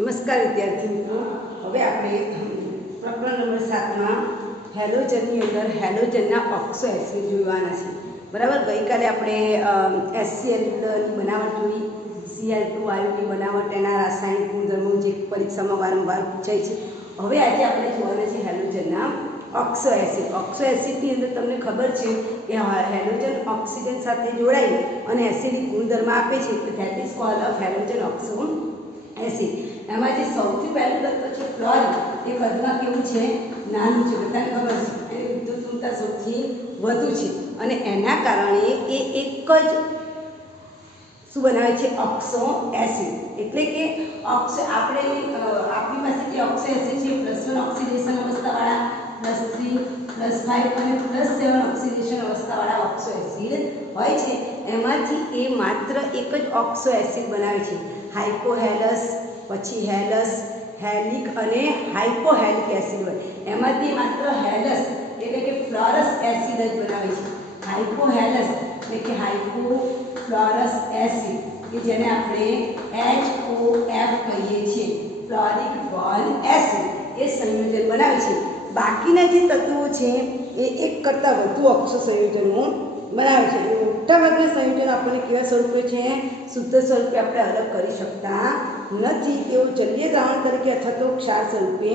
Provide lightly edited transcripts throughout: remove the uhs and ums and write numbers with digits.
नमस्कार विद्यार्थी मित्रों, हवे आपणे प्रकरण नंबर 7 में हेलोजननी अंदर हेलोजनना ऑक्सो एसिड जोवाना छे। बराबर, गई काले आपणे HCl ની બનાવટ જોઈ, Cl2 વાયુની બનાવટ, એના રાસાયણિક ગુણધર્મો જે પરીક્ષામાં વારંવાર પૂછાય છે। હવે આજે આપણે જોવાના છે हेलोजनना ऑक्सो एसिड। ऑक्सो एसिडની અંદર તમને ખબર છે કે हेलोजन ऑक्सीजन સાથે જોડાઈ અને એસિડિક ગુણધર્મ આપે છે, તો that is called a halogen oxo acid. એમાં જે સૌથી પહેલું તત્વ છે ફ્લોરિન, એ કદમાં કેવું છે? નાનું છે। બધાને ખબર છે એની વિદ્યુતતા સૌથી વધુ છે અને એના કારણે એ એક જ શું બનાવે છે? Oxo acid. એટલે કે ઓક્સો આપણી પાસે જે ઓક્સો એસિડ છે +1 ઓક્સિડેશન અવસ્થાવાળા, +3, +5 અને +7 ઓક્સિડેશન અવસ્થાવાળા ઓક્સો એસિડ હોય છે। એમાંથી એ માત્ર એક જ ઓક્સો એસિડ બનાવે છે, હાઇપોહેલસ, પછી હેલસ, હેલિક અને હાઇપોહેલિક એસિડ હોય। એમાંથી માત્ર હેલસ એટલે કે ફ્લોરસ એસિડ જ બનાવે છે। હાઇપોહેલસ એટલે કે હાઇપોફ્લોરસ એસિડ, કે જેને આપણે HOF કહીએ છીએ, ફ્લોરિક બોલ એસિડ, એ સંયોજન બનાવે છે। બાકીના જે તત્વો છે એ એક કરતાં વધુ ઓક્સો સંયોજનો બનાવે છે। મોટાભાગના સંયોજનો આપણને કેવા સ્વરૂપે છે? શુદ્ધ સ્વરૂપે આપણે અલગ કરી શકતા નથી, તેઓ જલીય દ્રાવણ તરીકે અથવા તો ક્ષાર સ્વરૂપે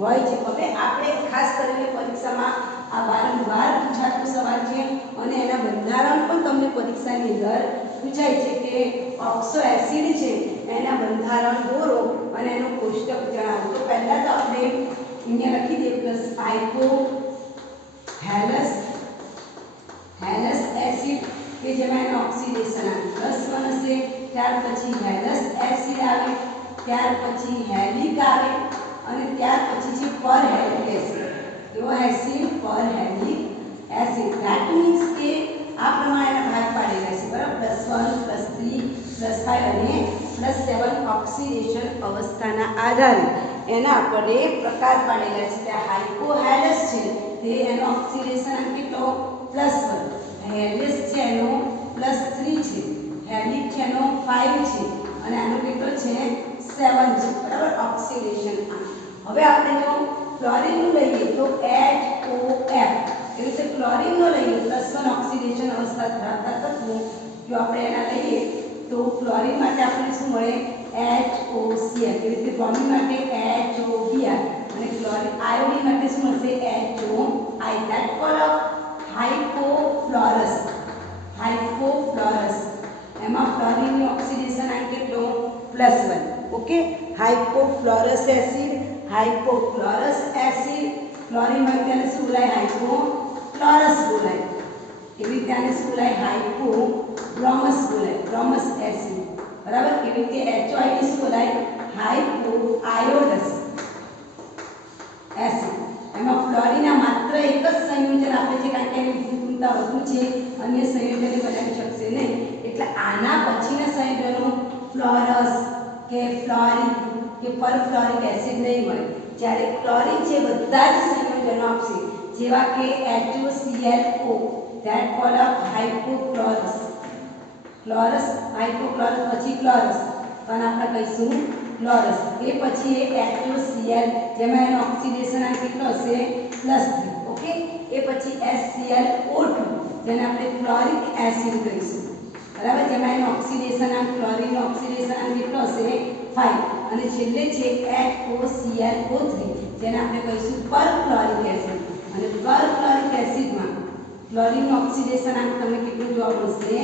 હોય છે। હવે આપણે ખાસ કરીને પરીક્ષામાં આ વારંવાર પૂછાતો સવાલ છે અને એના બંધારણ પણ તમને પરીક્ષાની અંદર પૂછાય છે કે ઓક્સો એસિડ છે એના બંધારણ દોરો અને એનું કોષ્ટક જણાવો। તો પહેલા તો આપણે અહીંયા લખી દઈએ હાઇપોહેલસ એસિડ, કે જેમાં એનો ઓક્સિડેશન +1 હશે, ત્યાર પછી હેલસ એસિડ આવે, ત્યાર પછી હેલિક આવે અને ત્યાર પછી છે પરહેલિક એસિડ। એવો એસિડ પરહેલિક એસિડ, ધેટ મીન્સ કે આ પ્રમાણેના ભાગ પાડેલા છે, બરાબર, +1, +3, +5 અને +7 ઓક્સિડેશન અવસ્થાના આધારે એના આપણે પ્રકાર પાડેલા છે। કે હાઇપોહેલસ છે તે એનો ઓક્સિડેશન કેટલો? +1, હેલિસ છે એનો +3 છે, હેલિક છે એનો 5 છે અને આનો કેટલો છે? 7 છે, બરાબર, ઓક્સિડેશન। હવે આપણે જો ક્લોરીન નું લઈએ તો HOF, એ રીતે ક્લોરીન નો લઈએ +1 ઓક્સિડેશન અવસ્થા ધરાવતા તત્વો જો આપણે એના લઈએ તો ક્લોરીન માટે આપણને શું મળે? HOCl, એ રીતે બ્રોમિન માટે HOBr અને ક્લોરીન આયોડિન માટે શું મળશે? HOI, that called hypofluorous. એમાં ફ્લોરિનની ઓક્સિડેશન આ કેટલો? +1। ઓકે, હાઇપોફ્લોરસ એસિડ, ક્લોરીન માં તેને શું બોલાય? હાઇપોફ્લોરસ બોલાય। એવી રીતે આને શું બોલાય? હાઇપોબ્રોમસ બોલાય, બ્રોમસ એસિડ, બરાબર। એવી રીતે HOI ને શું બોલાય? હાઇપોઆયોડસ એસિડ। એમાં ફ્લોરિન માત્ર એક જ સંયોજન આપે છે કારણ કે એની વિદ્યુતતા વધુ છે, અન્ય સંયોજન બનાવી શકશે નહીં, એટલે આના પછીના સંયોજનો ફ્લોરસ કે ફ્લોરિક કે પરફ્લોરિક એસિડ નહીં મળે। જ્યારે ક્લોરીન છે બધા જ સંયોજનો આપશે, જેવા કે HOClO, ધેટ કોલ્ડ હાઇપોક્લોરસ, હાઇપોક્લોરસ પછી ક્લોરસ, પણ આપણે કહીશું ક્લોરસ। એ પછી એ HOCl, જેમાં એનો ઓક્સિડેશન આ કેટલો હશે? +3, ઓકે। એ પછી HClO2, જેને આપણે ક્લોરિક એસિડ કહીશું, બરાબર, જેમાં એનો ઓક્સિડેશન આ ક્લોરીનનો ઓક્સિડેશન આ કેટલો હશે? 5 અને છેલ્લે છે HOClO3, જેને આપણે કહીશું પરક્લોરિક એસિડ અને પરક્લોરિક એસિડમાં ક્લોરીનનું ઓક્સિડેશન આ તમને કેટલું જોવા મળશે?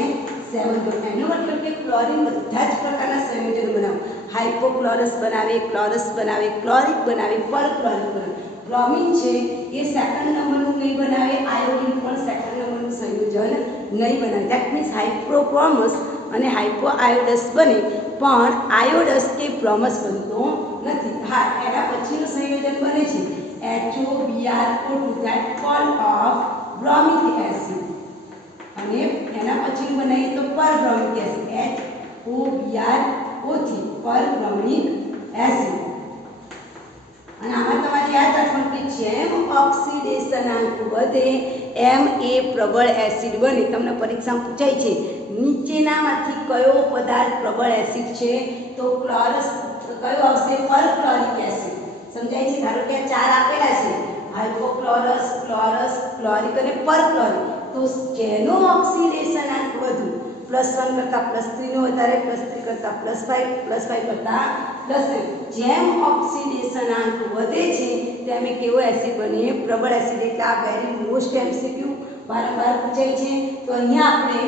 7। તો એનો મતલબ કે ક્લોરીન બધા જ પ્રકારના સંયોજનો બનાવે, હાઇપોક્લોરસ બનાવે, ક્લોરસ બનાવે, ક્લોરિક બનાવે, પરક્લોરિક બનાવે। બ્રોમિન છે એ સેકન્ડ નંબરનું નહીં બનાવે, આયોડિન પણ સેકન્ડ નંબરનું સંયોજન નહીં બનાવે, ધેટ મીન્સ હાઇપોબ્રોમસ અને હાઇપોઆયોડસ બને, પણ આયોડસ કે બ્રોમસ બનતો નથી। હા, એના પછીનું સંયોજન બને છે HOBr2, that called of bromic acid, અને એના પછીનું બનાવીએ તો પરબ્રોમિક એસિડ, HOBr3, પરબ્રોમિક એસિડ। અને આમાં તમારે યાદ રાખવાનું કે જેમ ઓક્સિડેશનાંક વધે એમ એ પ્રબળ એસિડ બને। તમને પરીક્ષામાં પૂછાય છે નીચેનામાંથી કયો પદાર્થ પ્રબળ એસિડ છે? તો ક્લોરસ તો કયું આવશે? પરક્લોરિક એસિડ. સમજાય છે? ધારો કે ચાર આપેલા છે, હાઇપોક્લોરસ, ક્લોરસ, ક્લોરિક અને પરક્લોરિક. તો જેનો ઓક્સિડેશનાંક વધુ, +1 કરતાં +3 નો વધારે, +3 કરતાં +5, +5 કરતાં +9, જેમ ઓક્સિડેશનાંક વધે છે તેમ કેવો એસિડ બને? પ્રબળ એસિડ. એટલે આ વેરી મોસ્ટ એમસીક્યુ વારંવાર પૂછાય છે. તો અહીંયા આપણે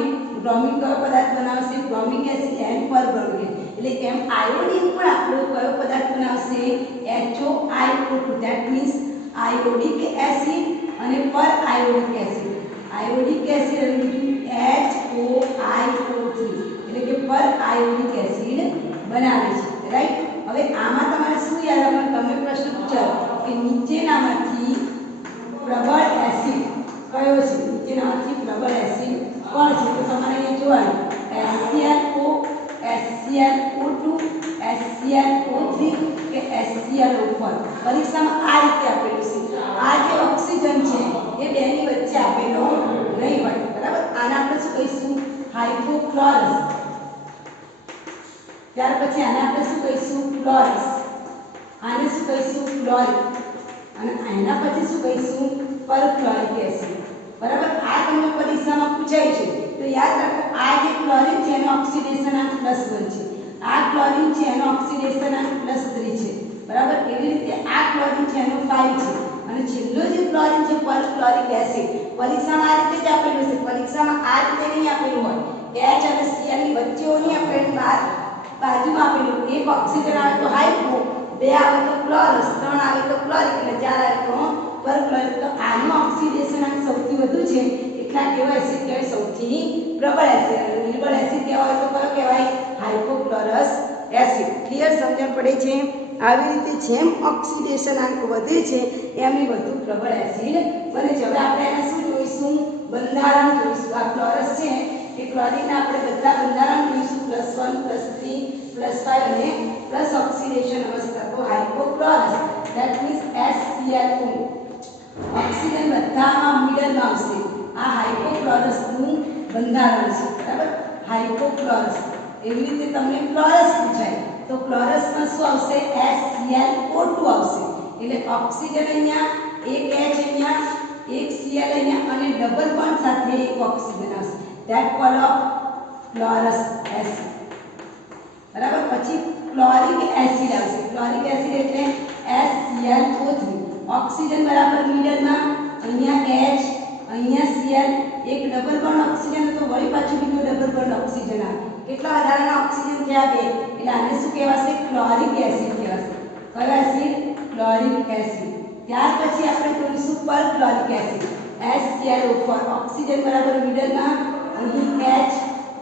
બ્રોમિક કયો પદાર્થ બનાવશે? બ્રોમિક એસિડ એન્ડ પરબ્રોમિક. એટલે એમ આયોડિન પણ આપણો કયો પદાર્થ બનાવશે? HOiO2. ધેટ મીન્સ આયોડિક એસિડ અને પર આયોડિક એસિડ. આયોડિક એસિડ અને બીજું HOiO3 એટલે કે પર આયોડિક એસિડ બનાવે છે. રાઈટ. હવે આમાં તમારે શું યાદ રાખવાનું? તમને પ્રશ્ન પૂછાયો કે નીચેનામાંથી પ્રબળ એસિડ કયો છે? નીચેનામાંથી પ્રબળ એસિડ કોણ છે? તો તમારે અહીંયા જોવાનું HClO, HClO2, HClO3 કે HClO4. પરીક્ષામાં આ રીતે આપેલું છે. આ જે ઓક્સિજન છે એ બેની વચ્ચે આપેલો નહીં હોય. બરાબર. આના આપણે શું કહીશું? હાઇપોક્લોરસ. ત્યાર પછી આને આપણે શું કહીશું? ક્લોરસ. આને શું કહીશું? ક્લોરિક. અને આના પછી શું કહીશું? પરક્લોરિક એસિડ. બરાબર. આ તમને પરીક્ષામાં પૂછાય છે તો યાદ રાખો, આ જે ક્લોરીન છે એનો ઓક્સિડેશનાંક +1 છે, આ ક્લોરીન છે એનો ઓક્સિડેશનાંક +3 છે. બરાબર. એવી રીતે આ ક્લોરીન છે એનો 5 છે અને છેલ્લો જે ક્લોરીન છે પરક્લોરિક એસિડ. પરીક્ષામાં આ રીતે જ આપેલું છે. પરીક્ષામાં આ રીતે નહીં આપેલું હોય. H અને Cl ની વચ્ચેની આપેલી બાજુમાં આપેલું. એક ઓક્સિજન આવે તો હાઇપો, 2 આવે તો ક્લોરસ, 3 આવે તો ક્લોરિક અને 4 આવે તો પરક્લોરિક. તો આનો ઓક્સિડેશનાંક સૌથી વધુ છે એટલા કેવો એસિડ કહેવાય? સૌથી પ્રબળ એસિડ. અને નિર્બળ એસિડ કેવો હોય તો કયો કહેવાય? હાઇપોક્લોરસ એસિડ. ક્લિયર? સમજણ પડે છે? આવી રીતે જેમ ઓક્સિડેશનાંક વધે છે એમ એ વધુ પ્રબળ એસિડ બને છે. હવે આપણે એને શું જોઈશું? બંધારણ જોઈશું. આ ક્લોરસ છે એ ક્લોરીનના આપણે બધા બંધારણ જોઈશું. +1, +3, +5 અને પ્લસ ઓક્સિડેશન અવસ્થા. તો હાઇપોક્લોરસ ધેટ મીન્સ HClO. ઓક્સિજન બધામાં મિડલમાં આવશે. આ હાઇપોક્લોરસનું બંધારણ છે. બરાબર. હાઇપોક્લોરસ. એવી રીતે તમને ક્લોરસ પૂછાય તો ક્લોરસમાં શું આવશે? HClO2 આવશે. એટલે ઓક્સિજન અહીંયા, એક H અહીંયા, એક Cl અહીંયા અને ડબલ બોન્ડ સાથે એક ઓક્સિજન આવશે. That call of chlorous acid. બરાબર. પછી ક્લોરિક એસિડ આવશે. ક્લોરિક એસિડ એટલે HClO3. ઓક્સિજન બરાબર મિડલમાં, અહીંયા H, અહીંયા Cl, એક ડબલ બોન્ડ ઓક્સિજન તો વળી પાછું બીજો ડબલ બોન્ડ ઓક્સિજન આવે. કેટલા વધારાના ઓક્સિજન થયા? 2. એટલે આને શું કહેવાશે? ક્લોરિક એસિડ કહેવાશે. કયો એસિડ? ક્લોરિક એસિડ. ત્યાર પછી આપણે જોઈશું પરક્લોરિક એસિડ. HClO4. ઓક્સિજન બરાબર મિડલમાં, અહીં H,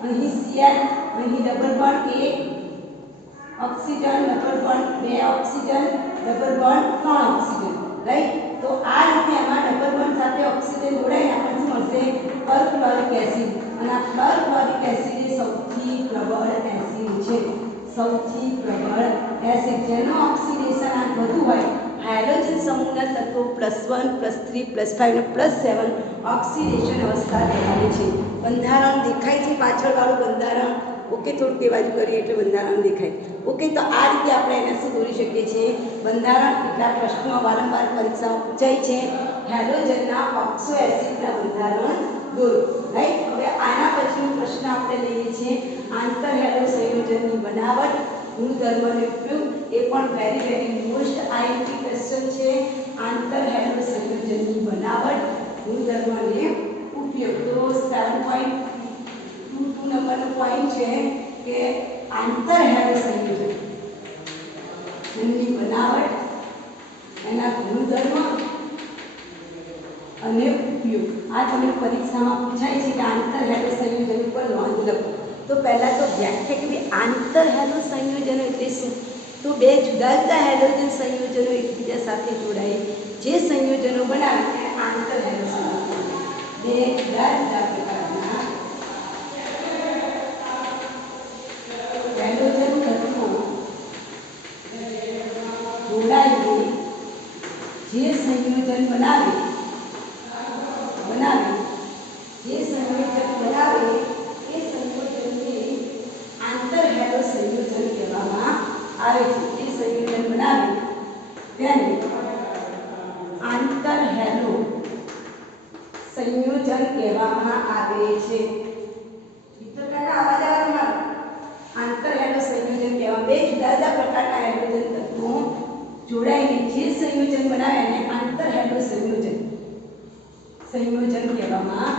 અહીં Cl, અહીં ડબલ બોન્ડ, એક oxygen, double bond, 2 oxygen, double bond, 3 oxygen. Right. તો આ રીતે આમાં ડબલ બોન્ડ સાથે ઓક્સિજન જોડાઈને આપણને શું મળશે? પરક્લોરિક એસિડ. અને આ પરક્લોરિક એસિડ એ સૌથી પ્રબળ એસિડ છે. સૌથી પ્રબળ એસિડ જેનો ઓક્સિડેશનાંક વધુ હોય. હાઇડ્રોજન સમૂહના તત્વો +1, +3, +5 અને +7 ઓક્સિડેશન અવસ્થા ધરાવે છે. બંધારણ દેખાય છે પાછળવાળું બંધારણ? ઓકે. થોડુંક એ બાજુ કરીએ એટલે બંધારણ દેખાય. ઓકે. તો આ રીતે આપણે એને શું દોરી શકીએ છીએ? બંધારણ. કેટલા પ્રશ્નો વારંવાર પરીક્ષામાં પૂછાય છે. હાઇડ્રોજનના ઓક્સો એસિડના બંધારણ દોરો. રાઈટ. હવે આના પછીનો પ્રશ્ન આપણે લઈએ છીએ આંતર હેલો સંયોજનની બનાવટ, ગુણધર્મનો ઉપયોગ. એ પણ વેરી મોસ્ટ આઈએમપી ક્વેશ્ચન છે. આંતર હેલો સંયોજનની બનાવટ, ગુણધર્મને ઉપયોગ. તો 7.22 નંબરનો પોઈન્ટ છે કે આંતર હેલો સંયોજન એની બનાવટ, એના ગુણધર્મ અને ઉપયોગ. આ તમને પરીક્ષામાં પૂછાય છે કે આંતર હેલો સંયોજન ઉપર નોંધ લખો. તો પહેલા તો વ્યાખ્યા કે ભાઈ આંતર હેલો સંયોજનો એટલે શું? તો 2 જુદા જુદા હાઇડ્રોજન સંયોજનો એકબીજા સાથે જોડાય જે સંયોજનો બનાવે તેને આંતર હેલો સંયોજન. 2 જુદા જુદા પ્રકારના હાઇડ્રોજન તત્વો જોડાઈને જે સંયોજન બનાવે જે સંયોજન બનાવે એ સંયોજનને આંતર હેલો સંયોજન કહેવામાં આવે છે એ સંયોજન બનાવે તેને આંતર હેલો સંયોજન કહેવામાં આવે છે. મિત્રો કાકા અવાજ આવે તમારો? આંતર હેલો સંયોજન કહેવામાં બે જુદા જુદા પ્રકારના હાઇડ્રોજન તત્વો જોડાઈને જે સંયોજન બનાવે એને આંતર હેલો સંયોજન કહેવામાં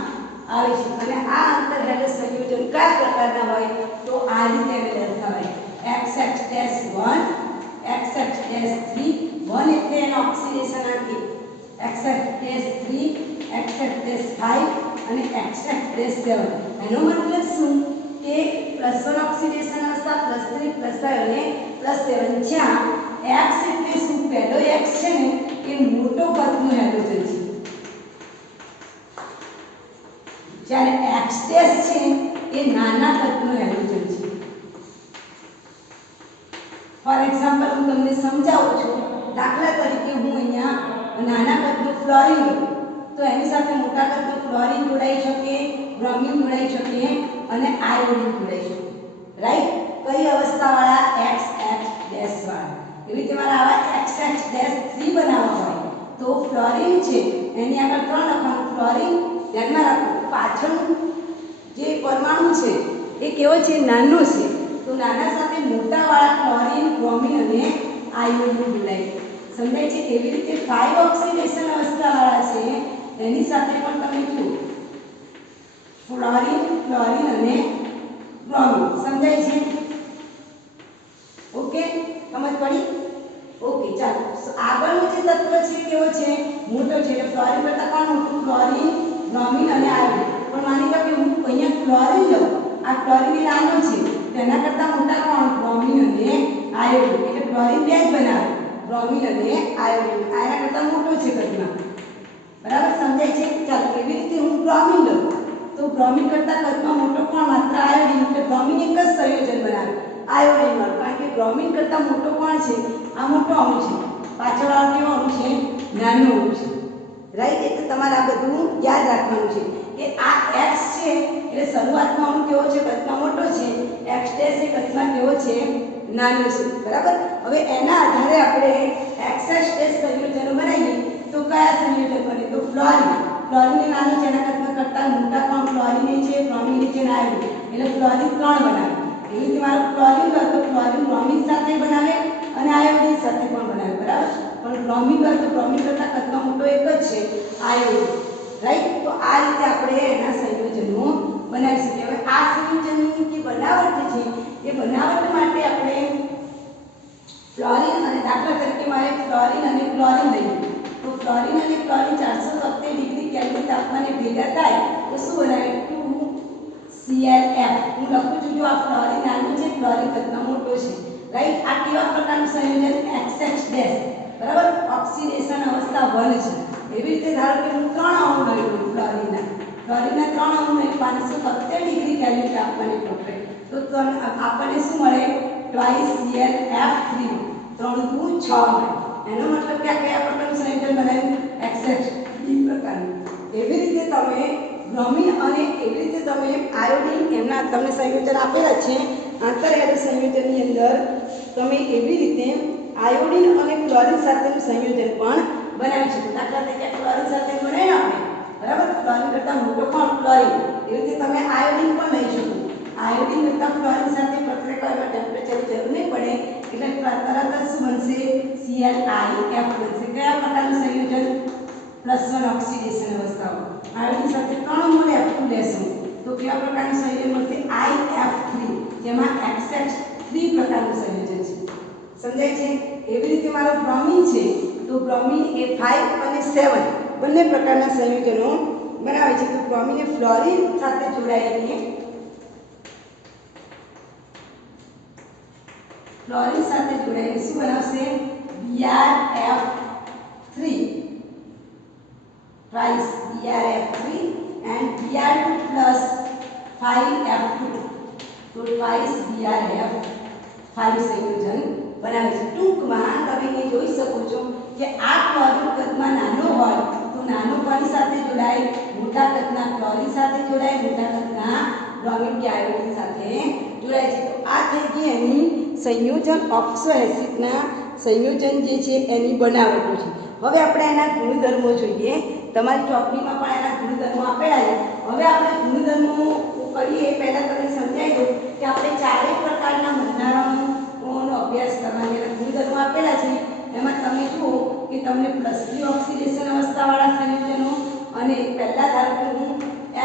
આવે છે. અને આ આંતર હેલો સંયોજન કયા પ્રકારના હોય તો આ રીતે દર્શાવાય XX-1 XX-3 1 એટલે એનો ઓક્સિડેશન આંટી XX-3 XX-5 અને XX-7 એનો મતલબ શું કે +1 ઓક્સિડેશન અવસ્થા +3 +5 અને +7 જ્યાં X એટલે શું પહેલો X છે ને એ મોટો કદનો હાઇડ્રોજન છે જ્યારે X છે એ નાના કદનો હાઇડ્રોજન છે. ફોર એક્ઝામ્પલ હું તમને સમજાવું છું. દાખલા તરીકે હું અહીંયા નાના કદનો ફ્લોરિન તો એની સાથે મોટા કદનો ફ્લોરિન જોડાઈ શકે, બ્રોમિન જોડાઈ શકે અને આયોડિન જોડાઈ શકે. રાઈટ? કઈ અવસ્થાવાળા XX- વાળા. એવી રીતે મારે આવા XX-3 બનાવવા હોય તો ફ્લોરિન છે એની આગળ 3 લખવાનું ફ્લોરિન. ધ્યાનમાં રાખો પાછળનું જે પરમાણુ છે એ કેવો છે? નાનો છે. તો નાના સાથે મોટા વાળા ક્લોરીન, બ્રોમિન અને આયોડિન જોડાય. સમજાય છે? એવી રીતે 5 ઓક્સિડેશન અવસ્થા વાળા છે એની સાથે પણ તમે જુઓ ફ્લોરિન, ક્લોરીન અને બ્રોમિન. સમજાય છે? ઓકે, સમજ પડી? ઓકે, ચાલો આગળનો જે તત્વ છે કેવો છે? મોટો છે. એટલે ફ્લોરિન કરતા કોણ મોટું? ક્લોરીન, બ્રોમિન અને આયોડિન. પણ માની લો કે હું અહીંયા ક્લોરીન લઉં, આ ક્લોરીન નાનો છે તેના કરતા મોટા કોણ? બ્રોમિન અને આયોડિન. એટલે ક્લોરીન બે જ બનાવે, બ્રોમિન અને આયોડિન. આના કરતા મોટો છે કદમાં. બરાબર? સમજાય છે? ચાલો એવી રીતે હું બ્રોમિન લઉં તો બ્રોમિન કરતા કદમાં મોટો કોણ? માત્ર આયોડિન. એટલે બ્રોમિન એક જ સંયોજન બનાવે આયોડિન વાળું. કારણ કે બ્રોમિન કરતા મોટો કોણ છે? આ મોટો અણુ છે. પાછળ વાળો કેવો અણુ છે? નાનો અણુ છે. રાઈટ? એટલે તમારે આ બધું યાદ રાખવાનું છે કે આ X છે એટલે શરૂઆતમાં અણુ કેવો છે? કદમાં મોટો છે. X ડેશ એ કદમાં કેવો છે? નાનો છે. બરાબર? હવે એના આધારે આપણે XX ડેશ સંયોજનો બનાવીએ તો કયા સંયોજન બને? તો ફ્લોરિન. ફ્લોરિન નાનો છે એના કરતા મોટા કોણ? ફ્લોરિન છે, બ્રોમિન છે અને આયોડિન. એટલે ફ્લોરિન 3 બનાવે. એવી રીતે મારો ફ્લોરિન લો તો ફ્લોરિન બ્રોમિન સાથે બનાવે અને આયોડિન સાથે પણ બનાવે. બરાબર? પણ બ્રોમિન લો તો બ્રોમિન કરતા કદમાં મોટો એક જ છે આયોડિન. રાઈટ? તો આ રીતે આપણે એના સંયોજનો બનાવી શકીએ. હવે આ સંયોજનની જે બનાવટ છે એ બનાવટ માટે આપણે ફ્લોરિન અને દાખલા તરીકે મારે ફ્લોરિન અને ક્લોરીન લઈએ તો ફ્લોરિન અને ક્લોરીન 470 ડિગ્રી કેલ્વિન તાપમાને ભેગા થાય તો શું બનાવે? 2ClF. હું લખું છું જો આ ફ્લોરિન નાનું છે, ક્લોરીન કદમાં મોટો છે. રાઈટ? આ કેવા પ્રકારનું સંયોજન? XX-. બરાબર? ઓક્સિડેશન અવસ્થા 1 છે. એવી રીતે ધારો કે હું 3 અણુ લઈ લઉં ફ્લોરિનના 3 અણુ લઈ 570 ડિગ્રી કેલ્વિન તાપમાને પકડે તો આપણને શું મળે? 2ClF3. 3 × 6 મળે. એનો મતલબ કે આ કયા પ્રકારનું સંયોજન બનાવ્યું? XX-3 પ્રકારનું. એવી રીતે તમે બ્રોમિન અને એવી રીતે તમે આયોડિન એમના તમને સંયોજન આપેલા છે આંતર હેલો સંયોજનની અંદર તમે એવી રીતે આયોડિન અને ક્લોરીન સાથેનું સંયોજન પણ બનાવી શકો. દાખલા તરીકે ક્લોરીન સાથે બનાવ્યું આપણે. બરાબર? ક્લોરીન કરતા મોટો કોણ? ક્લોરીન. એવી રીતે તમે આયોડિન પણ લઈ શકો. આયોડિન કરતા ક્લોરીન સાથે પ્રક્રિયા કરવા ટેમ્પરેચરની જરૂર નહીં પડે એટલે તરત જ શું બનશે? ClIF બનશે. કયા પ્રકારનું સંયોજન? +1 ઓક્સિડેશન અવસ્થાઓ. આયોડિન સાથે 3 મળે F2 લેશું તો કેવા પ્રકારનું સંયોજન મળશે? IF3 જેમાં XX-3 પ્રકારનું સંયોજન છે. સમજાય છે? એવી રીતે મારો બ્રોમિન છે તો બ્રોમિન એ 5 અને 7 બંને પ્રકારના સંયોજનો બનાવે છે. તો બ્રોમિન એ ફ્લોરિન સાથે જોડાઈને શું બનાવશે? BrF3 twice BrF3 and Br2 plus 5F2 તો twice BrF5 સંયોજન બનાવે છે. ટૂંકમાં તમે એ જોઈ શકો છો કે આ ક્લોરીન કદમાં નાનો હોય તો નાનો કોની સાથે જોડાય? મોટા કદના ક્લોરીન સાથે જોડાય, મોટા કદના બ્રોમિન કે આયોડિન સાથે જોડાય છે. તો આ થઈ ગઈ એની સંયોજન ઓક્સો એસિડના સંયોજન જે છે એની બનાવટો છે. હવે આપણે એના ગુણધર્મો જોઈએ. તમારી ચોપડીમાં પણ એના ગુણધર્મો આપેલા છે. હવે આપણે ગુણધર્મો કરીએ પહેલાં તમને સમજાવી દઉં કે આપણે ચારેય પ્રકારના બંધારણોનો અભ્યાસ કરવાની એના ગુણધર્મો આપેલા છે. એમાં તમે જુઓ કે તમને +3 ઓક્સિડેશન અવસ્થાવાળા સંયોજનો અને પહેલાં ધારો કે હું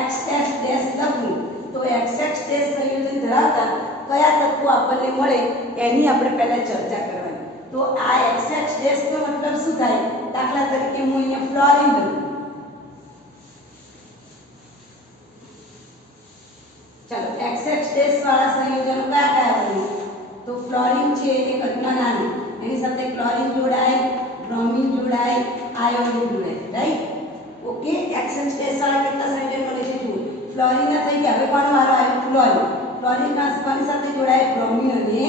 XX ડેશ લખું તો XX ડેશ સંયોજન ધરાવતા કયા તત્વો આપણને મળે એની આપણે પહેલાં ચર્ચા કરવાની. તો આ XX ડેશનો મતલબ શું થાય? દાખલા તરીકે હું અહીંયા ફ્લોરિન લઉં. ચાલો XX ડેશ વાળા સંયોજનો કયા કયા બને? તો ફ્લોરિન છે એ કદમાં નાનું, એની સાથે ક્લોરીન જોડાય, બ્રોમિન જોડાય, આયોડિન જોડાય, રાઈટ? ઓકે, XX ડેશ વાળા કેટલા સંયોજન બને છે? જુઓ, ફ્લોરિન ના થઈ ગયા. હવે કોનો વારો આવ્યો? ક્લોરીન. ક્લોરીન કોની સાથે જોડાય? બ્રોમિન અને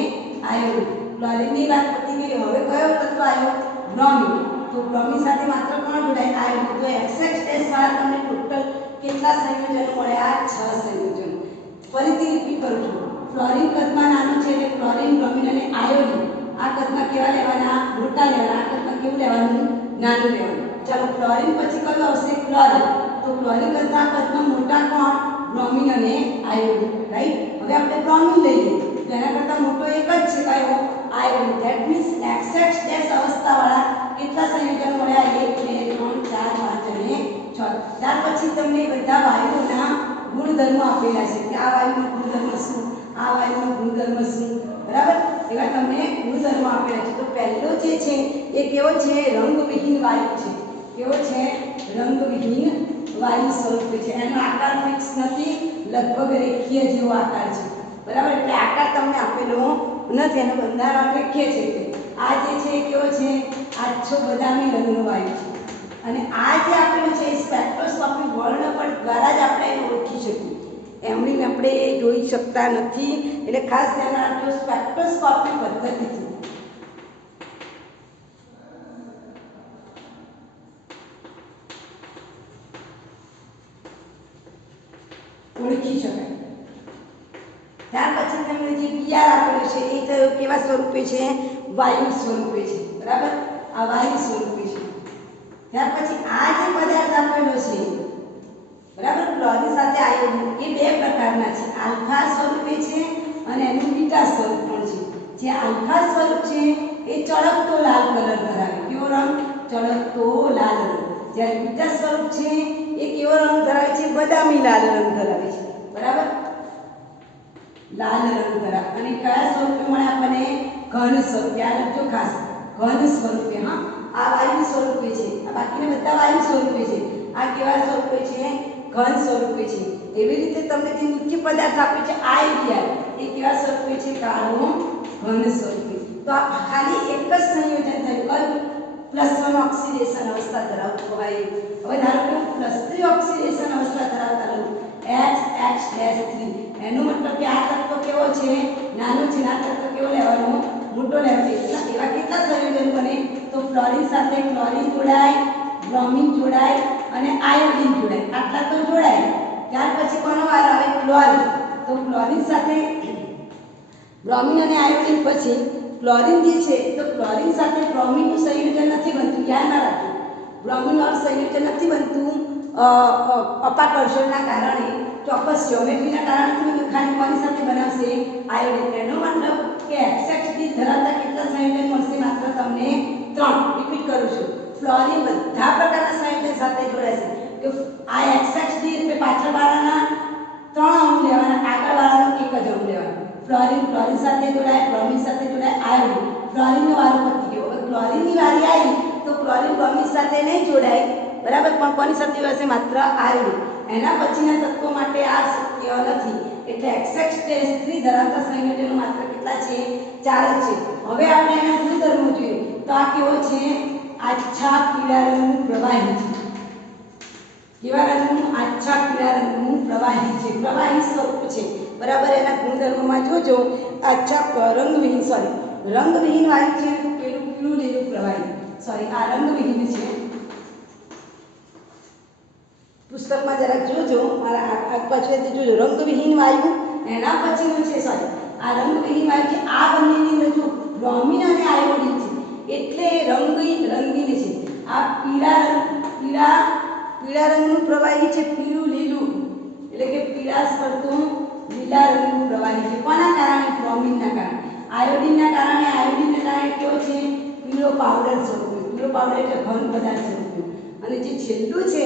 આયોડિન. ક્લોરીનની વાત પતી ગઈ. હવે કયો તત્વ આવ્યો? બ્રોમિન. તો બ્રોમિન સાથે માત્ર કોણ જોડાય? આયોડિન. તો XX ડેશ વાળા તમને ટોટલ કેટલા સંયોજનો મળ્યા? 6 સંયોજનો. ફરીથી રિપીટ કરું છું. ફ્લોરિન કદમાં નાનું છે એટલે ક્લોરીન, બ્રોમિન અને આયોડિન આ કદમાં કેવા લેવાના? મોટા લેવાના. આ કદમાં કેવું લેવાનું? નાનું લેવાનું. ચાલો ફ્લોરિન પછી કયું આવશે? ક્લોરીન. તો ક્લોરીન કરતા કદમાં મોટા કોણ? બ્રોમિન અને આયોડિન, રાઈટ? હવે આપણે બ્રોમિન લઈએ તો એના કરતા મોટો એક જ છે, કયો? Iodine. That means XX dash અવસ્થાવાળા કેટલા સંયોજનો મળ્યા? 1 2 3 4 5 અને 6. ત્યાર પછી તમને બધા વાયુઓના ગુણધર્મો આપેલા છે કે આ વાયુનો ગુણધર્મ શું, આ વાયુનો ગુણધર્મ શું, બરાબર? એવા તમને ગુણધર્મો આપેલા છે. તો પહેલો જે છે એ કેવો છે? રંગવિહીન વાયુ છે. કેવો છે? રંગવિહીન વાયુ સ્વરૂપે છે. એનો આકાર ફિક્સ નથી, લગભગ રેખીય જેવો આકાર છે, બરાબર? એટલે આકાર તમને આપેલો નથી, એનું બંધારણ રેખીય છે. આ જે છે એ કેવો છે? આછો બદામી રંગનો વાયુ છે. અને આ જે આપેલું છે સ્પેક્ટ્રોસ્કોપી વર્ણપટ દ્વારા જ આપણે એને ઓળખી શકીએ. એમની આપણે જોઈ શકતા નથી, એટલે ખાસ ધ્યાન રાખજો સ્પેક્ટ્રોસ્કોપી પદ્ધતિથી ઓળખી શકાય. ત્યાર પછી તમને જે બીઆર આપેલું છે એ તો કેવા સ્વરૂપે છે? વાયુ સ્વરૂપે છે, બરાબર? આ વાયુ સ્વરૂપે છે. ત્યાર પછી આ જે પદાર્થ આપેલો છે, બરાબર, ક્લોરીન સાથે આયોડિન, એ બે પ્રકારના છે. આલ્ફા સ્વરૂપે છે અને એનું બીટા સ્વરૂપ પણ છે. જે આલ્ફા સ્વરૂપ છે એ ચળકતો લાલ કલર ધરાવે. કેવો રંગ? ચળકતો લાલ રંગ. જ્યારે બીટા સ્વરૂપ છે એ કેવો રંગ ધરાવે છે? બદામી લાલ રંગ ધરાવે છે, બરાબર? લાલ રંગ ધરાવે. અને કયા સ્વરૂપે મળે આપણને? ઘન સ્વરૂપે. યાદ રાખજો ખાસ, ઘન સ્વરૂપે. હા, આ વાયુ સ્વરૂપે છે, આ બાકીના બધા વાયુ સ્વરૂપે છે. આ કેવા સ્વરૂપે છે? ઘન સ્વરૂપે છે. એવી રીતે તમને જે મુખ્ય પદાર્થ આપ્યો છે આઈડીઆર, એ કેવા સ્વરૂપે છે? કાળો ઘન સ્વરૂપે. તો આ ખાલી એક જ સંયોજન થયું. કયું? +1 ઓક્સિડેશન અવસ્થા ધરાવતું હોય. હવે ધારો કે હું +3 ઓક્સિડેશન અવસ્થા ધરાવતા લઉં XX-3, એનો મતલબ કે આ તત્વ કેવો છે? નાનો છે. આ તત્વ કેવો લેવાનો? મોટો લેવાનો. એવા કેટલા સંયોજન બને? તો ફ્લોરિન સાથે ક્લોરીન જોડાય, બ્રોમિન જોડાય અને આયોડિન જોડાય. આટલા તો જોડાય. ત્યાર પછી કોનો વારો આવે? ક્લોરીન. તો ક્લોરીન સાથે બ્રોમિન અને આયોડિન પછી ક્લોરીન જે છે તો ક્લોરીન સાથે બ્રોમિનનું સંયોજન નથી બનતું. ધ્યાન રાખજો, બ્રોમિન વાળું સંયોજન નથી બનતું અપાકર્ષણના કારણે, ચોક્કસ જ્યોમેટ્રીના કારણે. ખાલી કોની સાથે બનાવશે? આયોડિન. એનો મતલબ કે XX ધરાવતા કેટલા સંયોજન મળશે? માત્ર તમને 3. રિપીટ કરું છું. ફ્લોરિન બધા પ્રકારના સંયોજન સાથે જોડાશે. તો આ XX એટલે પાછળવાળાના 3 અણુ લેવાના, આગળવાળાનો 1 જ અણુ લેવાનો. ક્લોરીન સાથે જોડાય, બ્રોમિન સાથે જોડાય, આયોડિન. ક્લોરીનનો વારો પતી ગયો. હવે ક્લોરીનની વારી આવી તો ક્લોરીન બ્રોમિન સાથે નહીં જોડાય, બરાબર? પણ કોની સાથે જોડાશે? માત્ર આયોડિન. એના પછીના તત્વો માટે આ શક્ય નથી. એટલે XX-3 ધરાવતા સંયોજનો માત્ર કેટલા છે? 4 જ છે. હવે આપણે એના ગુણધર્મો જોઈએ. તો આ કેવો છે? આછા પીળા રંગનું પ્રવાહી છે. કેવા રંગનું? આછા પીળા રંગનું પ્રવાહી છે. પ્રવાહી સ્વરૂપ છે, બરાબર? એના ગુણધર્મોમાં જોજો. આછા રંગવિહીન વાયુ છે. પેલું પીળું લીલું પ્રવાહી, આ રંગવિહીન છે. પુસ્તકમાં જરાક જોજો, મારા પાછળથી જોજો. રંગવિહીન વાયુ. એના પછીનું છે આ રંગવિહીન વાયુ છે આ બંનેની અંદર જો બ્રોમિન અને આયોડિન છે એટલે રંગીન છે। આ પીળા રંગનું પ્રવાહી છે, પીળું લીલું એટલે કે પીળાશ કરતું લીલા રંગનું પ્રવાહી છે। કોના કારણે? બ્રોમિનના કારણે। આયોડિનના કારણે કેવો છે? પીળો પાવડર સ્વરૂપે। પીળો પાવડર એટલે ઘન પદાર્થ સ્વરૂપે। અને જે છેલ્લું છે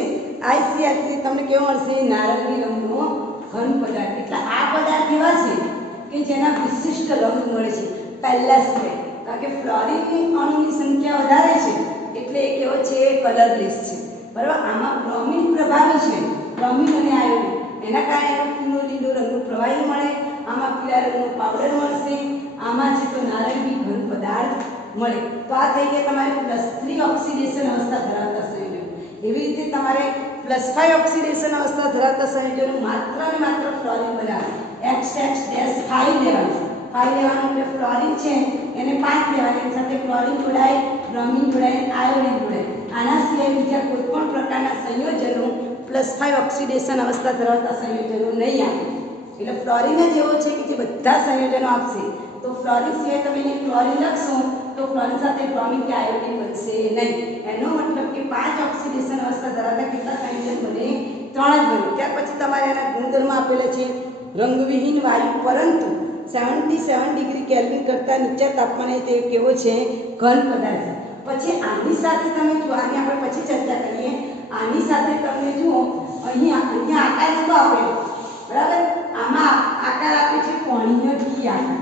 ICR તમને કેવો મળશે? નારંગી રંગનો ઘન પદાર્થ। એટલે આ પદાર્થ એવા છે કે જેના વિશિષ્ટ રંગ મળે છે પહેલા સિવાય, કારણ કે ફ્લોરિન અણુની સંખ્યા વધારે છે એટલે એ કેવો છે? કલરલેસ છે, બરાબર। આમાં બ્રોમિન પ્રભાવી છે, બ્રોમિન અને આયોડિન, એના કારણે એનો પીળો લીલો રંગનો પ્રવાહી મળે, આમાં પીળા રંગનો પાવડર મળશે, આમાં છે તો નારંગી ઘન પદાર્થ મળે। તો આ થઈ ગયા તમારે +3 ઓક્સિડેશન અવસ્થા ધરાવતા સંયોજનો। એવી રીતે તમારે +5 ઓક્સિડેશન અવસ્થા ધરાવતા સંયોજનો માત્ર ને માત્ર ફ્લોરિન બનાવે। XX-5 લેવાનું, 5 લેવાનું એટલે ફ્લોરિન છે એને 5 લેવાની, એની સાથે ક્લોરિન જોડાય, બ્રોમિન જોડાય, આયોડિન જોડાય। આના સિવાય બીજા કોઈ પણ પ્રકારના સંયોજનો +5 ઓક્સિડેશન અવસ્થા ધરાવતા સંયોજનો નહીં આપે। એટલે ફ્લોરિન જ એવો છે કે જે બધા સંયોજનો આપશે। તો ફ્લોરિન સિવાય તમે એને ક્લોરિન લખશો તો ફ્લોરિન સાથે બ્રોમિન કે આયોડિન બનશે નહીં। એનો મતલબ કે 5 ઓક્સિડેશન અવસ્થા ધરાવતા કેટલા સંયોજન બને? 3 જ બને। ત્યાર પછી તમારે એના ગુણધર્મ આપેલા છે। રંગવિહીન વાયુ પરંતુ 77 ડિગ્રી કેલ્વિન કરતાં નીચા તાપમાને તે કેવો છે? ઘન પદાર્થ। પછી આની સાથે તમે જુઓ, આની આપણે પછી ચર્ચા કરીએ। આની સાથે તમે જુઓ અહીંયા આકાર શું આપેલો? બરાબર, આમાં આકાર આપે છે કોણીય ટી આકાર,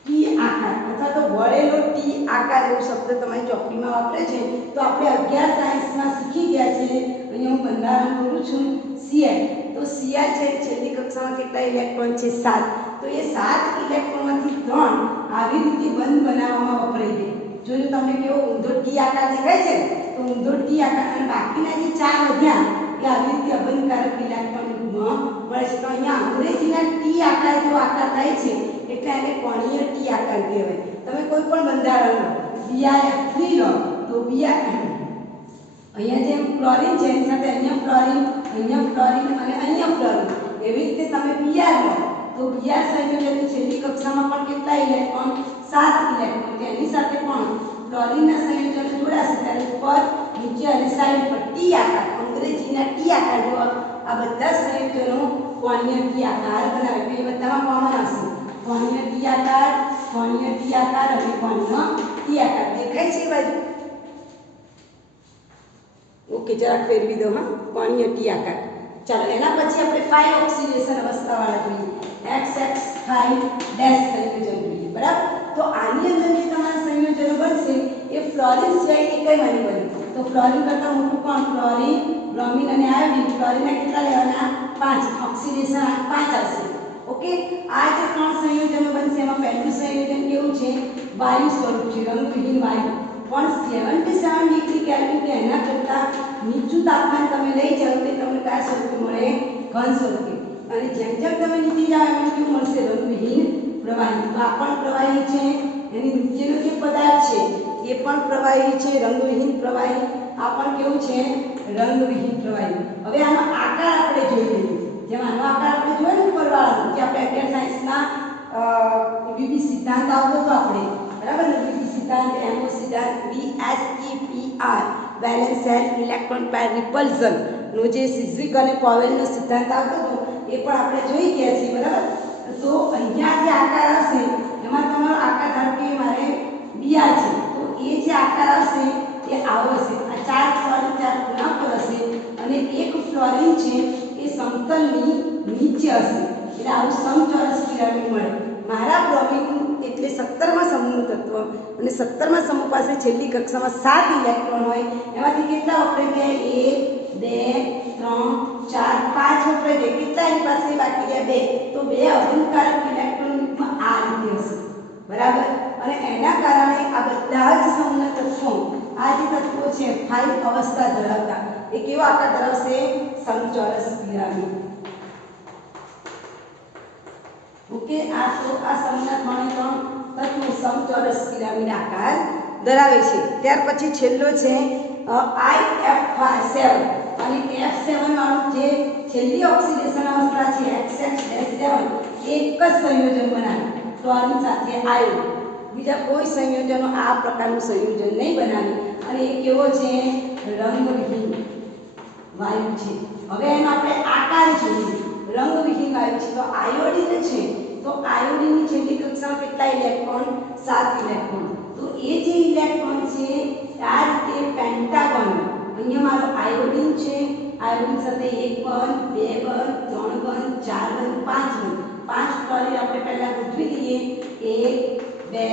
ટી આકાર અથવા તો વળેલો ટી આકાર એવો શબ્દ તમારી ચોપડીમાં વાપરે છે। તો આપણે 11 સાયન્સમાં શીખી ગયા છે। અહીંયા હું બંધારણ કરું છું Cl। તો Cl છે છેલ્લી કક્ષામાં કેટલા ઇલેક્ટ્રોન છે? 7। તો એ 7 ઇલેક્ટ્રોનમાંથી 3 આવી રીતે બંધ બનાવવામાં વપરાય છે। જોયું તમને કેવો ઊંધો ટી આકાર દેખાય છે? તો ઊંધો ટી આકાર, અને બાકીના જે 4 વધ્યા એ આવી રીતે અબંધકારક ઇલેક્ટ્રોન રૂપમાં મળે છે। તો અહીંયા અંગ્રેજીના ટી આકાર જેવો આકાર થાય છે એટલે એને કોણીય ટી આકાર કહેવાય। તમે કોઈ પણ બંધારણ લો, BrF3 લો તો અહીંયા જેમ ક્લોરીન છે એની સાથે અહીંયા ફ્લોરિન અને અહીંયા ફ્લોરિન, એવી રીતે તમે Br લો તો Br સંયોજનની છેલ્લી કક્ષામાં પણ કેટલા ઇલેક્ટ્રોન? 7 ઇલેક્ટ્રોન, એની સાથે પણ ફ્લોરિનના સંયોજનો જોડાશે ત્યારે ઉપર નીચે અને સાઈડ પર ટી આકાર, અંગ્રેજીના ટી આકાર જો આ બધા સંયોજનો કોણીય ટી આકાર બનાવે। તો એ બધામાં કોમન આવશે કોણીય ટી આકાર, કોણીય ટી આકાર અને કોણીય ટી આકાર। દેખાય છે એ બાજુ? ઓકે, જરાક ફેરવી દો, હા, કોણીય ટી આકાર। ચાલો એના પછી આપણે 5 ઓક્સિડેશન અવસ્થાવાળા જોઈએ, XX5- સંયોજન જોઈએ, બરાબર। તો આની અંદર જે તમારા સંયોજનો બનશે એ ફ્લોરિન સિવાય એકયમાંની બને। તો ફ્લોરિન કરતાં મોટું કોણ? ફ્લોરિન, બ્રોમિન અને આયોડિન। ફ્લોરિનના કેટલા લેવાના? 5, ઓક્સિડેશન 5 આવશે। ઓકે, આ જે 3 સંયોજનો બનશે એમાં પહેલું સંયોજન કેવું છે? વાયુ સ્વરૂપ છે, રંગવિહીન વાયુ। પણ 77 ડિગ્રી કેલ્વિન કે એના કરતાં નીચું તાપમાન તમે લઈ જાઓ એટલે તમને કયા સ્વરૂપે મળે? ઘન સ્વરૂપે। અને જેમ જેમ તમે નીચે જાઓ એમ કેવું મળશે? રંગવિહીન પ્રવાહી। તો આ પણ પ્રવાહી છે, એની નીચેનો જે પદાર્થ છે એ પણ પ્રવાહી છે, રંગવિહીન પ્રવાહી। આ પણ કેવું છે? રંગવિહીન પ્રવાહી। હવે આનો આકાર આપણે જોઈ લઈએ। જેમ આનો આકાર આપણે જોયો ને ઉપરવાળો, જે આપણે 11 સાયન્સમાં વિવિધ સિદ્ધાંત આવતો હતો આપણે, બરાબર ને? વિવિધ સિદ્ધાંત, એમઓ સિદ્ધાંત, VSEPR, valence shell electron pair repulsion નો જે સિઝવિક અને પોવેલનો સિદ્ધાંત આવતો હતો એ પણ આપણે જોઈ ગયા છીએ, બરાબર। તો અહીંયા જે આકાર આવશે એમાં તમારો આકાર ધારો કે મારે Br છે તો એ જે આકાર આવશે એ આવો હશે। આ 4 ફ્લોરિન 4 ખૂણા પર હશે અને એક ફ્લોરિન છે એ સમતલની નીચે હશે, એટલે આવું સમચોરસ પિરામિડ મળે। મારા બ્રોમિન એટલે 17મા સમૂહનું તત્વ અને 17મા સમૂહ પાસે છેલ્લી કક્ષામાં 7 ઇલેક્ટ્રોન હોય, એમાંથી કેટલા વપરાઈ ગયા? 1, 2, 3, 4, 5 વપરાઈ ગયા। કેટલા એની પાસે બાકી રહ્યા? 2। તો 2 અબંધકારક ઇલેક્ટ્રોન રૂપમાં આ રીતે હશે, બરાબર। અને એના કારણે આ બધા જ સમૂહના તત્વો, આ જે તત્વો છે 5 અવસ્થા ધરાવતા, એ કેવો આકાર ધરાવશે? સમચોરસ પિરામિડ। ઓકે, આ સમૂહના 3 તત્વો સમચોરસ પિરામિડ આકાર ધરાવે છે। ત્યાર પછી છેલ્લો છે IF7 અને F7 વાળું જે છેલ્લી ઓક્સિડેશન અવસ્થા છે XX-7 એક જ સંયોજન બનાવે ક્લોરીન સાથે આયોડિન, બીજા કોઈ સંયોજનો આ પ્રકારનું સંયોજન નહીં બનાવે અને એ કેવો છે રંગવિહીન વાયુ છે। હવે એનો આપણે આકાર જોઈએ, રંગવિહીન વાયુ છે તો આયોડિન છે તો આયોડિનની છેલ્લી કક્ષામાં કેટલા ઇલેક્ટ્રોન 7 ઇલેક્ટ્રોન, તો એ જે ઇલેક્ટ્રોન છે આ રીતે પેન્ટાગોન, અહીંયા મારો આયોડિન છે, આયોડિન સાથે 1 બંધ 2 બંધ 3 બંધ 4 બંધ 5 બંધ, 5 ક્લોરીન આપણે પહેલા ગોઠવી દઈએ 1 2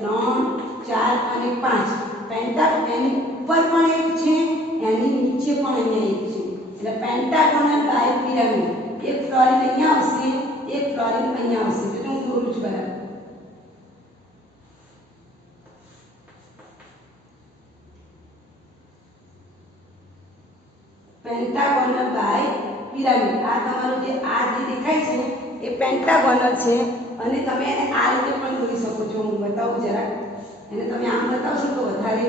3 4 અને 5 પેન્ટાગોન, એની ઉપર પણ એક છે એની નીચે પણ અહીંયા એક છે એટલે પેન્ટાગોનલ ડાયપિરામિડ, એક ક્લોરીન અહીંયા આવશે એક ક્લોરીન અહીંયા આવશે, તો હું દોરું છું બરાબર। પેન્ટાગોનલ બાયપિરામિડ, આ તમારું જે આ જે દેખાય છે એ પેન્ટાગોનલ છે અને તમે એને આ રીતે પણ દોરી શકો છો। હું બતાવું જરા, એને તમે આમ બતાવશો તો વધારે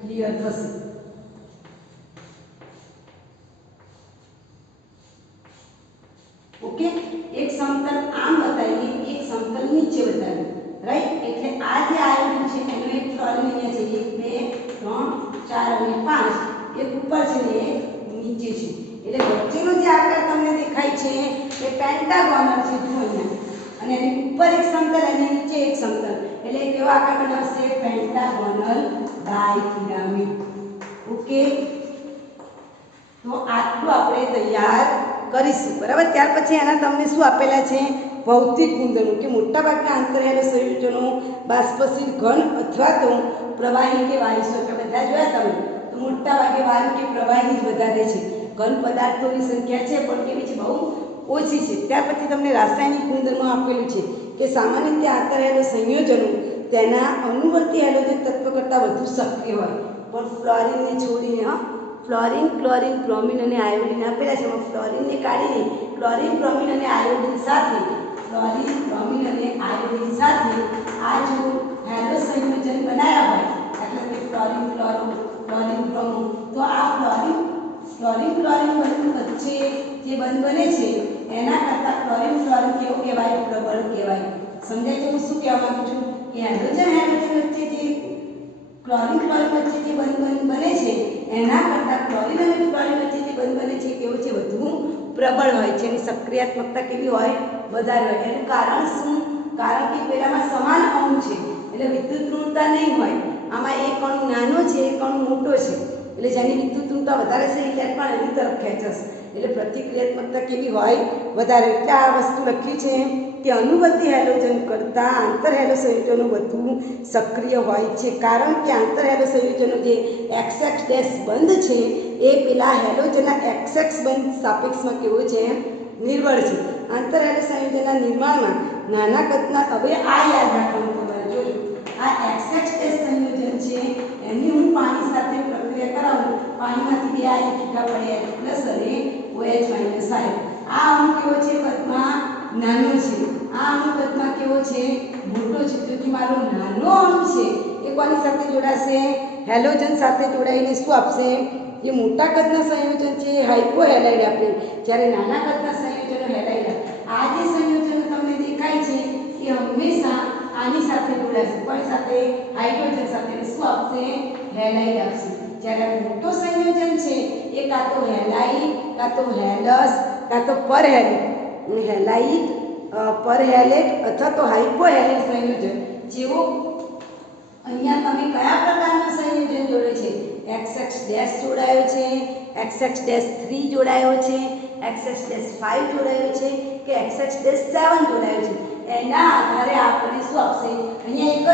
ક્લિયર થશે। ઓકે, એક સમતલ આમ બતાવીએ એક સમતલ નીચે બતાવીએ, રાઈટ। એટલે આ જે આયોડિન છે એનો એક ક્લોરીન અહીંયા છે 1 2 3 4 અને 5, એક ઉપર છે ને એક નીચે છે એટલે વચ્ચેનો જે આકાર તમને દેખાય છે એ પેન્ટાગોનલ છે જુઓ અહીંયા, અને એની ઉપર એક સમતલ અને નીચે એક સમતલ એટલે કેવો આકાર બનાવશે પેન્ટાગોનલ ડાયપિરામિડ। ઓકે, તો આટલું આપણે તૈયાર કરીશું બરાબર। ત્યાર પછી એના તમને શું આપેલા છે ભૌતિક ગુણધર્મો કે મોટાભાગના આંતરિક સંયોજનો બાષ્પશીલ ઘન અથવા તો પ્રવાહી કે વાયુ સ્વરૂપે બધા જોયા તમે તો મોટા ભાગે વાયુ કે પ્રવાહી જ વધારે છે, ઘન પદાર્થોની સંખ્યા છે પણ કેવી છે બહુ ઓછી છે। ત્યાર પછી તમને રાસાયણિક ગુણધર્મો આપેલું છે કે સામાન્ય રીતે આંતરિક સંયોજનો તેના અનુવર્તી હેલોજન તત્વ કરતાં વધુ સક્રિય હોય, પણ ફ્લોરિનને છોડીને ફ્લોરિન ક્લોરીન બ્રોમિન અને આયોડિન આપેલા છે, એમાં ફ્લોરિનને કાઢીને ક્લોરીન બ્રોમિન અને આયોડિન સાથે ક્લોરીન બ્રોમિન અને આયોડિન સાથે આ જો હેલો સંયોજન બનાવ્યા હોય એટલે કે ફ્લોરિન ક્લોરો ક્લોરીન બ્રોમો, તો આ ફ્લોરિન ક્લોરીન બંધ વચ્ચે જે બંધ બને છે એના કરતાં ક્લોરીન કેવું કહેવાય પ્રબળ કહેવાય। સમજાય છે હું શું કહેવા માંગુ છું કે હાઇડ્રોજન વચ્ચે જે ક્લોરીન વચ્ચે જે બંધ બને છે એના કરતાં ક્લોરીન અને ફ્લોરિન વચ્ચે જે બંધ બને છે કેવું છે વધુ પ્રબળ હોય છે, એની સક્રિયાત્મકતા કેવી હોય વધારે હોય। એનું કારણ શું? કારણ કે પેલામાં સમાન અણુ છે એટલે વિદ્યુત ઋણતા નહીં હોય, આમાં એક અણુ નાનો છે એક અણુ મોટો છે એટલે જેની વિદ્યુત ઋણતા વધારે છે ઇલેક્ટ્રોન એની તરફ ખેંચાશે એટલે પ્રતિક્રિયાત્મકતા કેવી હોય વધારે। એટલે આ વસ્તુ લખી છે કે અનુવર્તી હેલોજન કરતાં આંતર હેલો સંયોજનો વધુ સક્રિય હોય છે, કારણ કે આંતર હેલો સંયોજનો જે XX ડેશ બંધ છે એ પેલા હેલોજનના XX બંધ સાપેક્ષમાં કેવો છે નિર્બળ છે। આંતર હેલો સંયોજનના નિર્માણમાં નાના કદના, હવે આ યાદ રાખવાનું તમારે જોજો, આ XX ડેશ સંયોજન છે એની હું પાણી સાથે પ્રક્રિયા કરાવું, પાણીમાંથી બે આયન છૂટા પડે પ્લસ અને OH માઇનસ આયન, આ અણુ કેવો છે કદમાં નાનો છે, આ અણુ કદમાં કેવો છે મોટો છે, તો મારો નાનો અણુ છે એ કોની સાથે જોડાશે હેલોજન સાથે જોડાઈને શું આપશે, જે મોટા કદના સંયોજન છે એ હાઇપોહેલાઇડ આપે, જ્યારે નાના કદના સંયોજનો હેલાઇડ આપે। આ જે સંયોજનો તમને દેખાય છે એ હંમેશા આની સાથે જોડાશે, કોની સાથે હાઇડ્રોજન સાથે, શું આપશે હેલાઇડ આપશે, જ્યારે મોટો સંયોજન છે એ કાં તો હેલાઇડ કાં તો હેલસ કાં તો હેલાઇડ પરહેલેટ અથવા તો હાઇપોહેલેટ સંયોજન, જેવો અહીંયા તમે કયા પ્રકારનું સંયોજન જોડે છે XX ડેશ જોડાયો છે, XX ડેશ 3 જોડાયો છે, XX ડેશ 5 જોડાયો છે કે XX ડેશ 7 જોડાયો છે, એના આધારે આપણે શું આપશે, અહીંયા એક જ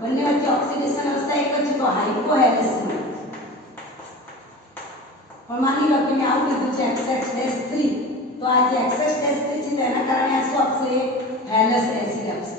બંને વચ્ચે ઓક્સિડેશન અવસ્થા એક જ છે તો હાઇપોહેલેસ, પણ માની લો કે મેં આવું લીધું છે XX ડેશ 3 તો આ જે XX ડેશ 3 છે તેના કારણે આ શું આપશે હેલસ એસિડ આપશે,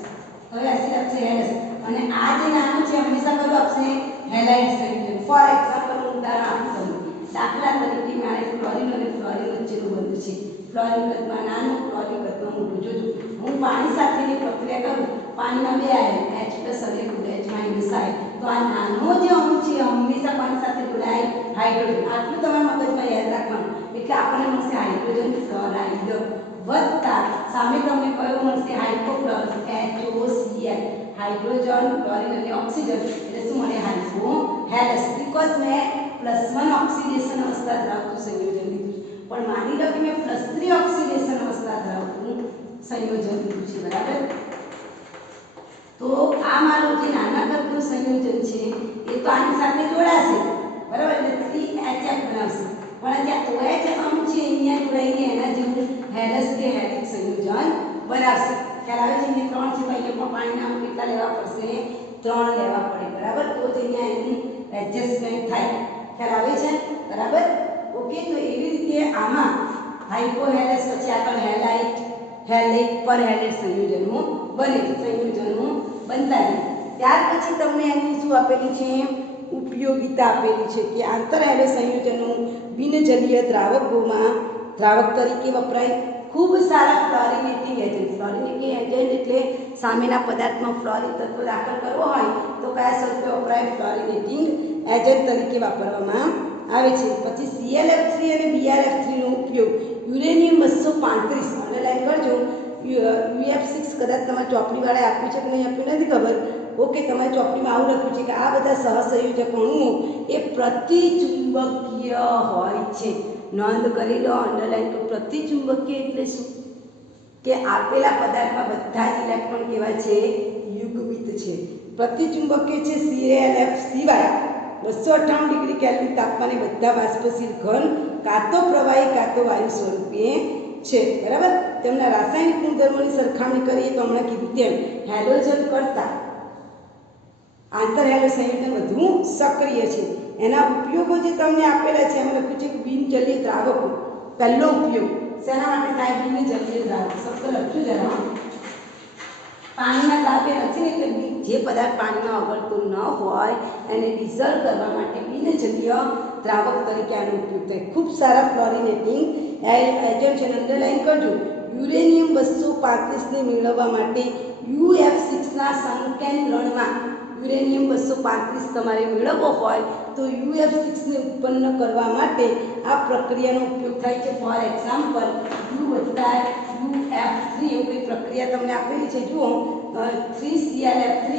હવે એસિડ આપશે હેલસ, અને આ જે નાનું છે હંમેશા કયું આપશે હેલાઇડ સંયોજન। ફોર એક્ઝામ્પલ હું ઉદાહરણ આપું તમને, દાખલા તરીકે મારે ક્લોરીન અને ફ્લોરિન વચ્ચેનું બંધ છે, ફ્લોરિન કદમાં નાનું ફ્લોરિન કદમાં મોટું, જોજો હું પાણી સાથેની પ્રક્રિયા કરું, પાણીમાં બે આયન H+ અને OH માઇનસ આયન, તો આ નાનો જે અણુ છે હંમેશા પાણી સાથે જોડાય હાઇડ્રોજન, આટલું તમારા મગજમાં યાદ રાખવાનું, એટલે આપણને મળશે હાઇડ્રોજન ફ્લોરાઇડ વત્તા સામે તમને કયો મળશે? Hypo plus HOCl, hydrogen, chlorine અને ઓક્સિજન, એટલે શું મળે? હાઇપો હેલસ. બીકોઝ મેં +1 ઓક્સિડેશન અવસ્થા ધરાવતું સંયોજન લીધું છે, પણ માની લો કે મેં +3 ઓક્સિડેશન અવસ્થા ધરાવતું સંયોજન લીધું છે, બરાબર? તો આ મારું જે નાના કદનું સંયોજન છે એ તો આની સાથે જોડાશે, બરાબર? એટલે 3HF બનાવશે, પણ જ્યાં OH છે અહીંયા જોડાઈને એના જેવું હેલસ કે હેલિક સંયોજન બનાવશે. ખ્યાલ આવે છે? અહીંયા 3 છે તો અહીંયા પણ પાણીના અણુ કેટલા લેવા પડશે? 3 લેવા પડે, બરાબર? તો જ અહીંયા એનું એડજસ્ટમેન્ટ થાય. ખ્યાલ આવે છે? બરાબર? ઓકે. તો એવી રીતે આમાં હાઇપોહેલસ પછી આગળ હેલાઇટ, હેલિક, પરહેલિક સંયોજનો બને, સંયોજનો બનતા જાય. ત્યાર પછી તમને એની શું આપેલી છે? ઉપયોગિતા આપેલી છે કે આંતરહેલો સંયોજનો બિનજલીય દ્રાવકોમાં દ્રાવક તરીકે વપરાય. ખૂબ સારા ફ્લોરિનેટિંગ એજન્ટ. ફ્લોરિનેટિંગ એજન્ટ એટલે સામેના પદાર્થમાં ફ્લોરિન તત્વ દાખલ કરવો હોય તો કયા સ્વરૂપે વપરાય? ફ્લોરિનેટિંગ એજન્ટ તરીકે વાપરવામાં આવે છે. પછી ClF3 અને BrF3 નો ઉપયોગ યુરેનિયમ 235, અંડરલાઈન કરજો. UF6 કદાચ તમારી ચોપડીવાળાએ આપ્યું છે કે નહીં આપ્યું નથી ખબર. ઓકે, તમારી ચોપડીમાં આવું લખ્યું છે કે આ બધા સહસંયોજક અણુઓ એ પ્રતિચુંબકીય હોય છે. નોંધ કરી લો, અંડરલાઈન કરો. પ્રતિચુંબકીય એટલે શું? કે આપેલા પદાર્થમાં બધા જ ઇલેક્ટ્રોન કેવા છે? યુગમિત છે. પ્રતિચુંબકીય છે ClF સિવાય 298 ડિગ્રી કેલ્વિન તાપમાને બધા બાષ્પશીલ ઘન કાં તો પ્રવાહી કાં તો વાયુ સ્વરૂપે છે, બરાબર? તેમના રાસાયણિક ગુણધર્મોની સરખામણી કરીએ તો હમણાં કીધું તેમ હાઇડ્રોજન કરતાં આંતરહેલો સંયોજન વધુ સક્રિય છે. એના ઉપયોગો જે તમને આપેલા છે એમાં લખ્યું છે કે બિનજલીય દ્રાવકો. પહેલો ઉપયોગ શેના માટે થાય? બિનજલીય દ્રાવક. શબ્દ લખ્યું જરા. પાણીના દ્રાવ્ય નથી ને, એટલે જે પદાર્થ પાણીમાં ઓગળતું ન હોય એને ડિઝોલ્વ કરવા માટે બિનજલીય દ્રાવક તરીકે આનો ઉપયોગ થાય. ખૂબ સારા ફ્લોરિનેટિંગ એજન્ટ છે. અંડરલાઈન કરજો. યુરેનિયમ 235 ને મેળવવા માટે UF6ના સંકેન્દ્રણમાં યુરેનિયમ 235 તમારે મેળવવો હોય તો UF6 ને ઉત્પન્ન કરવા માટે આ પ્રક્રિયાનો ઉપયોગ થાય છે. ફોર એક્ઝામ્પલ U વત્તા UF3 એવું કઈ પ્રક્રિયા તમને આપેલી છે. જુઓ 3ClF3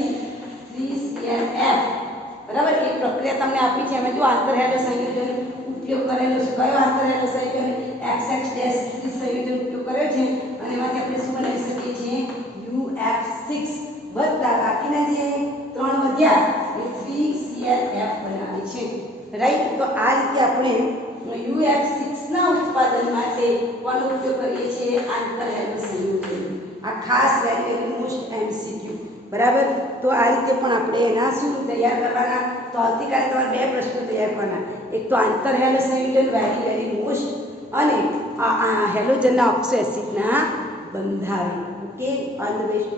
3ClF, બરાબર? એ પ્રક્રિયા તમને આપી છે. એમાં જો આંતરહેલો સંયોજન ઉપયોગ કરેલો છે. કયો આંતરહેલો સંયોજન? XX-3 સંયોજન ઉપયોગ કર્યો છે અને એમાંથી આપણે શું બનાવી શકીએ છીએ? UF6 વત્તા બાકીના જે 3 વધ્યા એ 3ClF બનાવે છે, રાઈટ? તો આ રીતે આપણે UF6 ના ઉત્પાદન માટે કોનો ઉપયોગ કરીએ છીએ? આંતરહેલો સંયોજન. આ ખાસ વેરી મોસ્ટ MCQ, બરાબર? તો આ રીતે પણ આપણે એના શું તૈયાર કરવાના? તો આવતીકાલે તમારે 2 પ્રશ્નો તૈયાર કરવાના. એક તો આંતરહેલો સંયોજન વેરી મોસ્ટ, અને આ હેલોજનના ઓક્સો એસિડના બંધારણ. Okay, all the best.